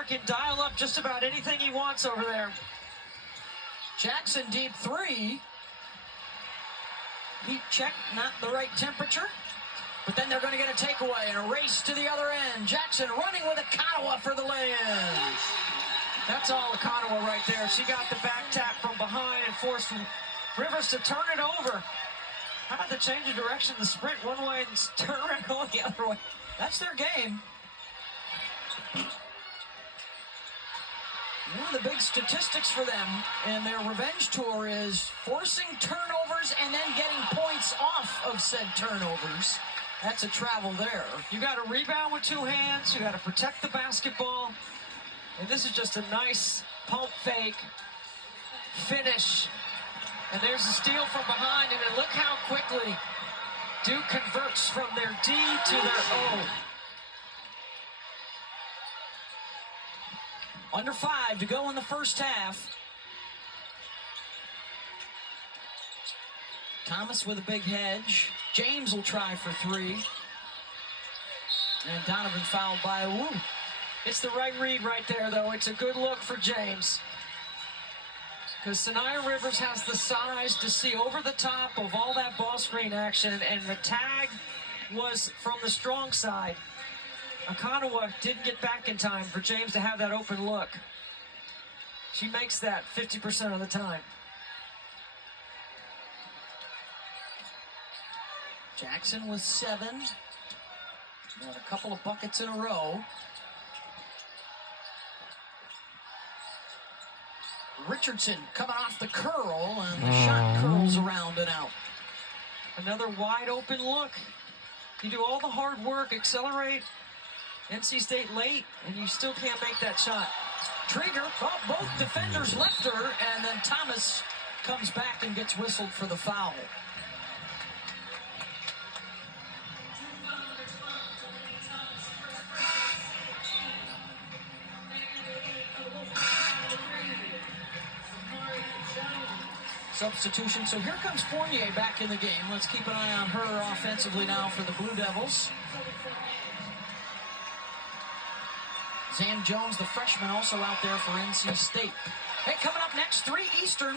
Moore can dial up just about anything he wants over there. Jackson deep three. Heat check, not the right temperature. But then they're going to get a takeaway and a race to the other end. Jackson running with Akanawa for the lay-in. That's all Akanawa right there. She got the back tap from behind and forced Rivers to turn it over. How about the change of direction, the sprint one way and turn around going the other way? That's their game. One of the big statistics for them in their revenge tour is forcing turnovers and then getting points off of said turnovers. That's a travel there. You got to rebound with two hands. You got to protect the basketball. And this is just a nice pump fake finish. And there's a steal from behind. And then look how quickly Duke converts from their D to their O. Under 5 to go in the first half. Thomas with a big hedge. James will try for 3. And Donovan fouled by Wu. It's the right read right there, though. It's a good look for James. Because Saniya Rivers has the size to see over the top of all that ball screen action, and the tag was from the strong side. Akanawa didn't get back in time for James to have that open look. She makes that 50% of the time. Jackson with 7. Got a couple of buckets in a row. Richardson coming off the curl, and the shot curls around and out. Another wide open look. You do all the hard work, accelerate NC State late, and you still can't make that shot. Trigger, both defenders left her, and then Thomas comes back and gets whistled for the foul. Substitution. So here comes Fournier back in the game. Let's keep an eye on her offensively now for the Blue Devils. Zan Jones, the freshman, also out there for NC State. Hey, coming up next, 3 Eastern.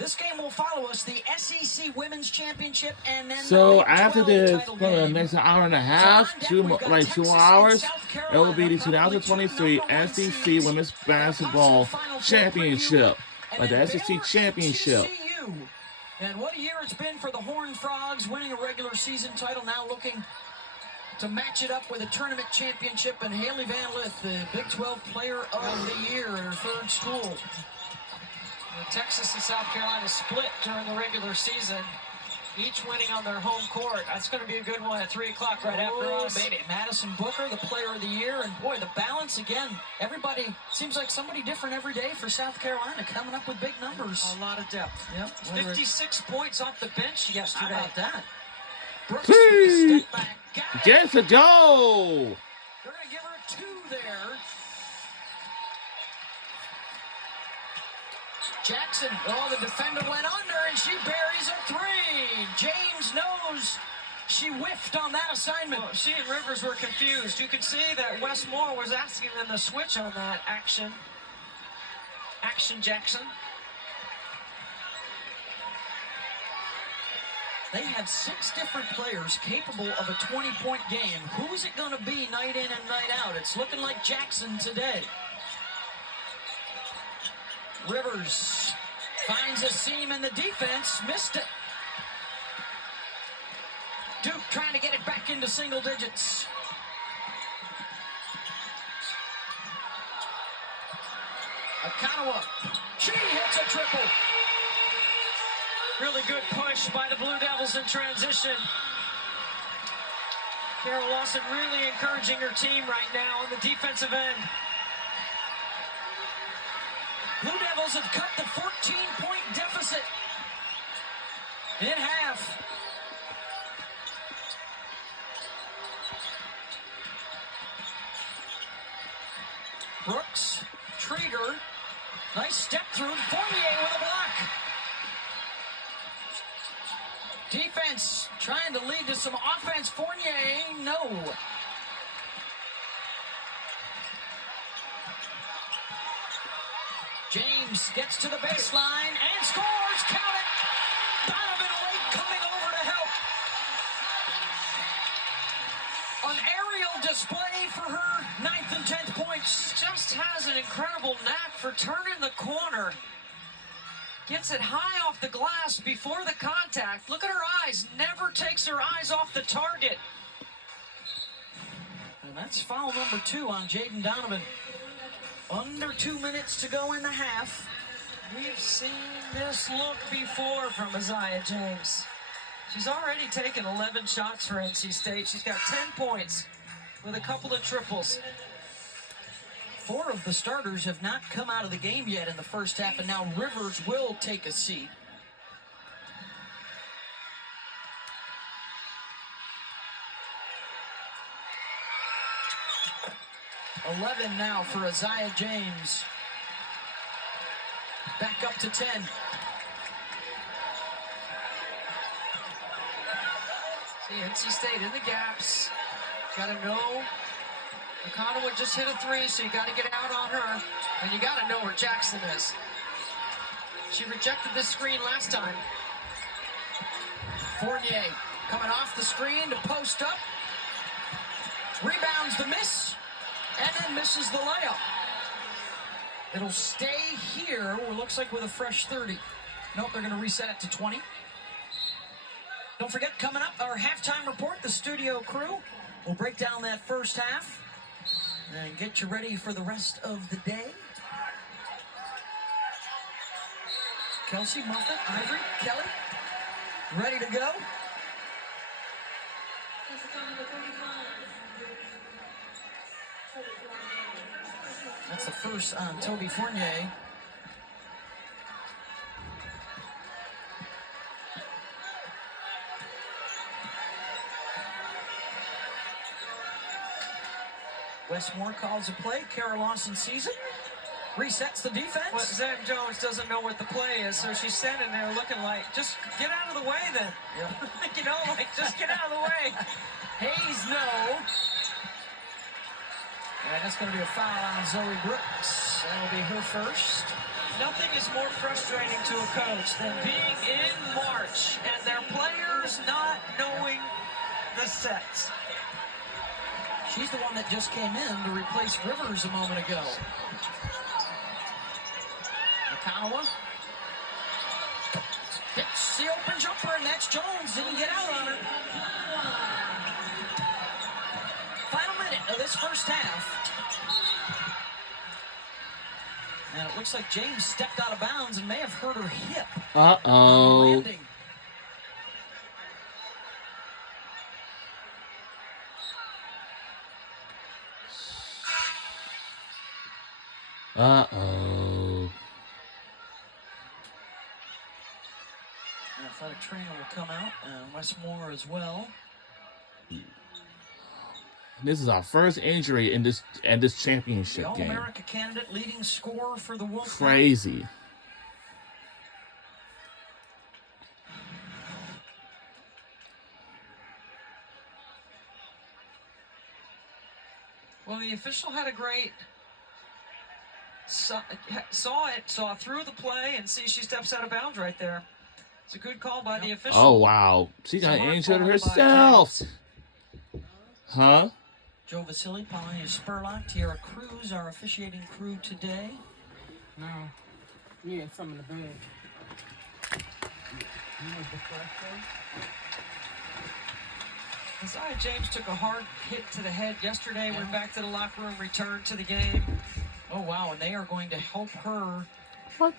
This game will follow us, the SEC Women's Championship, and then so the after this, for the game. next hour and a half, So like 2 hours, it will be the 2023 SEC Women's Basketball Championship, like the SEC Championship. And what a year it's been for the Horned Frogs, winning a regular season title, now looking to match it up with a tournament championship, and Haley Van Lith, the Big 12 Player of the Year in her 3rd school. Texas and South Carolina split during the regular season, each winning on their home court. That's going to be a good one at 3 o'clock right after us. Baby, Madison Booker, the Player of the Year, and boy, the balance again. Everybody seems like somebody different every day for South Carolina, coming up with big numbers. A lot of depth. Yep. 56 points off the bench yesterday. How about that? Brooks, Hey! step back. Got it. Jessica Joe! They're going to give her a 2 there. Jackson, the defender went under, and she buries a 3. James knows she whiffed on that assignment. Well, she and Rivers were confused. You could see that Wes Moore was asking them to switch on that action. Action Jackson. They have 6 different players capable of a 20-point game. Who's it going to be night in and night out? It's looking like Jackson today. Rivers finds a seam in the defense, missed it. Duke trying to get it back into single digits. Akanawa, she hits a triple. Really good push by the Blue Devils in transition. Carol Lawson really encouraging her team right now on the defensive end. Blue Devils have cut the 14-point deficit in half. Brooks, Trigger, nice step through, Fournier with a block. Defense trying to lead to some offense. Fournier, no. James gets to the baseline and scores. Count it. Donovan Wake coming over to help. An aerial display for her 9th and 10th points. Just has an incredible knack for turning the corner. Gets it high off the glass before the contact. Look at her eyes. Never takes her eyes off the target. And that's foul number 2 on Jaden Donovan. Under 2 minutes to go in the half. We've seen this look before from Isaiah James. She's already taken 11 shots for NC State. She's got 10 points with a couple of triples. 4 of the starters have not come out of the game yet in the first half, and now Rivers will take a seat. .11 now for Isaiah James. Back up to 10. See, NC State in the gaps. Got to know. Okonowa just hit a 3, so you got to get out on her. And you got to know where Jackson is. She rejected this screen last time. Fournier coming off the screen to post up. Rebounds the miss. And then misses the layup. It'll stay here, it looks like with a fresh 30. Nope, they're going to reset it to 20. Don't forget, coming up, our halftime report, the studio crew will break down that first half and get you ready for the rest of the day. Kelsey, Muffet, Ivory, Kelly, ready to go. That's the first on Toby Fournier. Westmore calls a play. Kara Lawson sees it. Resets the defense. Well, Zach Jones doesn't know what the play is, so she's standing there looking like, just get out of the way then. Yep. You know, like, just get out of the way. Hayes, no. And that's going to be a foul on Zoe Brooks. That'll be her first. Nothing is more frustrating to a coach than being in March and their players not knowing the sets. She's the one that just came in to replace Rivers a moment ago. Okonowa hits the open jumper, and that's Jones. Didn't get out on her. Final minute of this first half. And it looks like James stepped out of bounds and may have hurt her hip. Uh-oh. Landing. Uh-oh. Athletic trainer will come out, and Westmore as well. This is our first injury in this championship The game. All-America candidate, leading scorer for the Wolves. Crazy. Well, the official had a great, saw through the play, and see she steps out of bounds right there. It's a good call by the official. Oh, wow. She got Smart injured call by herself. James. Huh? Joe Vasili, Paulina Spurlock, Tierra Cruz, our officiating crew today. No. Yeah, some in the bag. You want the fresh one? Isaiah James took a hard hit to the head yesterday, went back to the locker room, returned to the game. Oh, wow, and they are going to help her What?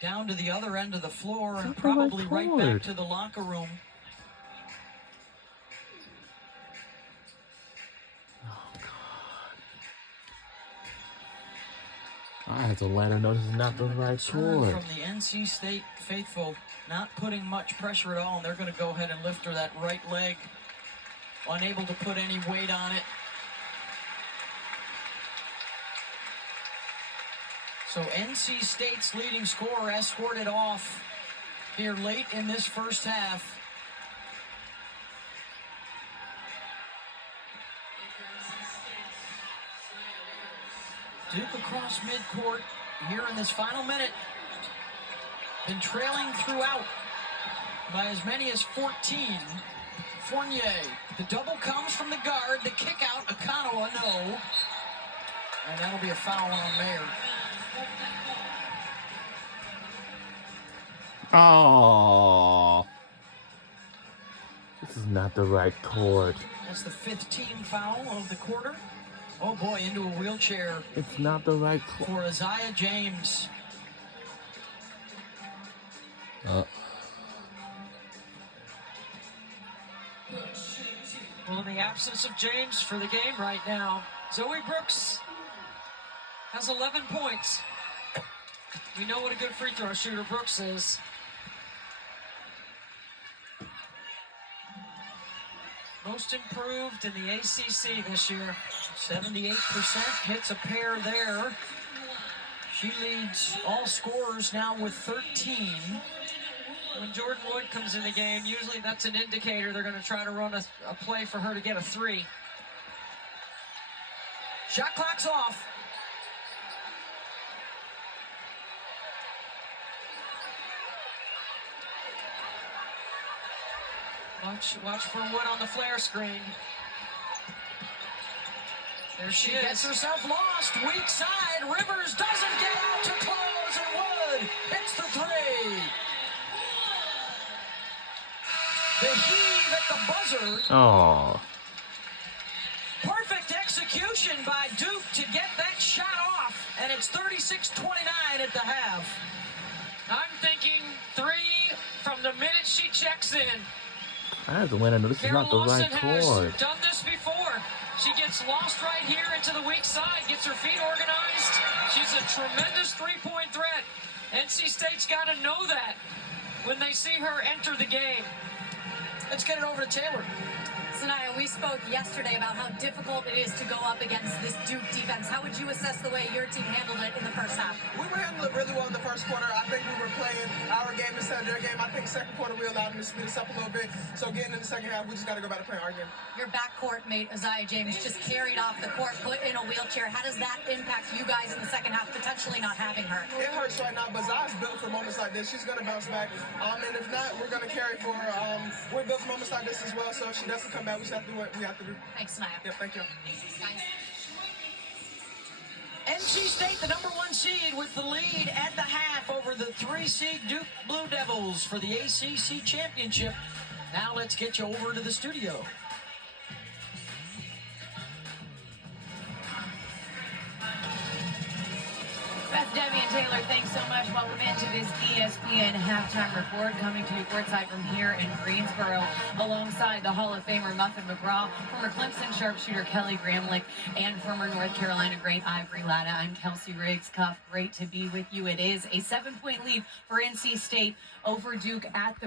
down to the other end of the floor and Look at my probably right back cord. to the locker room. I have to let her know this is not the right Turn cord. from the NC State faithful, not putting much pressure at all, and they're going to go ahead and lift her that right leg, unable to put any weight on it. So NC State's leading scorer escorted off here late in this first half. Duke across midcourt. here in this final minute. Been trailing throughout by as many as 14. Fournier, the double comes from the guard, the kick out, Akano, a no. And that'll be a foul on Mayer. Oh, this is not the right court. That's the 5th team foul of the quarter. Oh boy, into a wheelchair It's not the right court. for Isaiah James. Well, in the absence of James for the game right now, Zoe Brooks has 11 points. We know what a good free throw shooter Brooks is. Most improved in the ACC this year. 78% hits a pair there. She leads all scorers now with 13. When Jordan Wood comes in the game, usually that's an indicator they're going to try to run a play for her to get a 3. Shot clock's off. Watch for Wood on the flare screen. There she is. Gets herself lost. Weak side. Rivers doesn't get out to close, and Wood hits the 3. The heave at the buzzer. Oh, Perfect execution by Duke to get that shot off, and it's 36-29 at the half. I'm thinking 3 from the minute she checks in. I have to win. I know this is Carol not the Lawson right has court. done this before. She gets lost right here into the weak side, gets her feet organized. She's a tremendous three-point threat. NC State's got to know that when they see her enter the game. Let's get it over to Taylor. Sanaya, we spoke yesterday about how difficult it is to go up against this Duke defense. How would you assess the way your team handled it in the first half? We were handling it really well in the first quarter. I think we were playing our game instead of their game. I think second quarter we allowed them to speed us up a little bit. So getting in the second half, we just got to go back to playing our game. Your backcourt mate, Isaiah James, just carried off the court, put in a wheelchair. How does that impact you guys in the second half, potentially not having her? It hurts right now, but Zai's built for moments like this. She's going to bounce back. And if not, we're going to carry for her. We're built for moments like this as well. So if she doesn't come back, we just have to do what we have to do. Thanks, Sanaya. Yeah, thank you. Guys. NC State, the #1 seed, with the lead at the half over the 3-seed Duke Blue Devils for the ACC Championship. Now let's get you over to the studio. Beth, Debbie, and Taylor, thanks so much. Welcome into this ESPN halftime report, coming to you courtside from here in Greensboro, alongside the Hall of Famer Muffin McGraw, former Clemson sharpshooter Kelly Gramlich, and former North Carolina great Ivory Latta. I'm Kelsey Riggs. Cuff, great to be with you. It is a 7-point lead for NC State over Duke at the